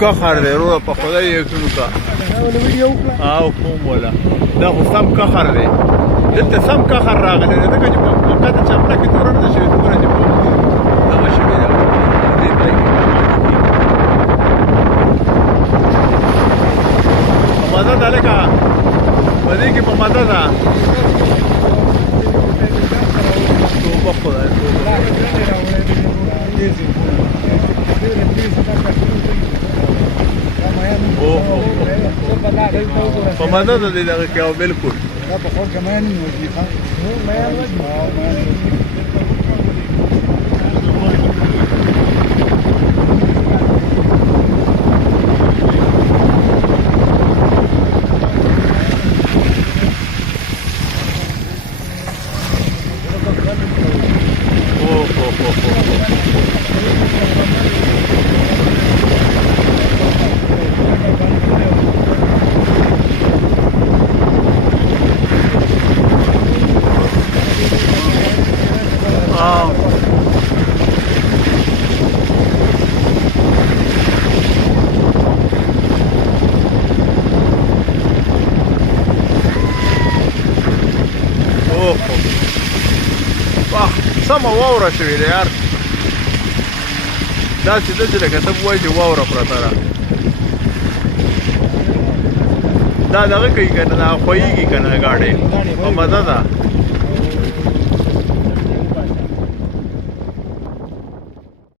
کخر دی وروره په خدای یې کړو که او کوم ولا دا خو سم کخر دی دلته سم کخر راغلی دی ځکه چې په قطه چپړه کې دوره نه ده شوې دومره چې دغه شوې ده دې ځای کې په مزه ده لکه په دې کې په مزه ده توبه خدای په مزه ده دې دغه کې او بلکل لا بخور كمان وظيفة سمه واوره شوې ده یار داسې ده چې لکه ته ووایې چې واوره پرته ده دا دغه کوي که نه دا خویېږي که نه ګاډۍ په مزه ده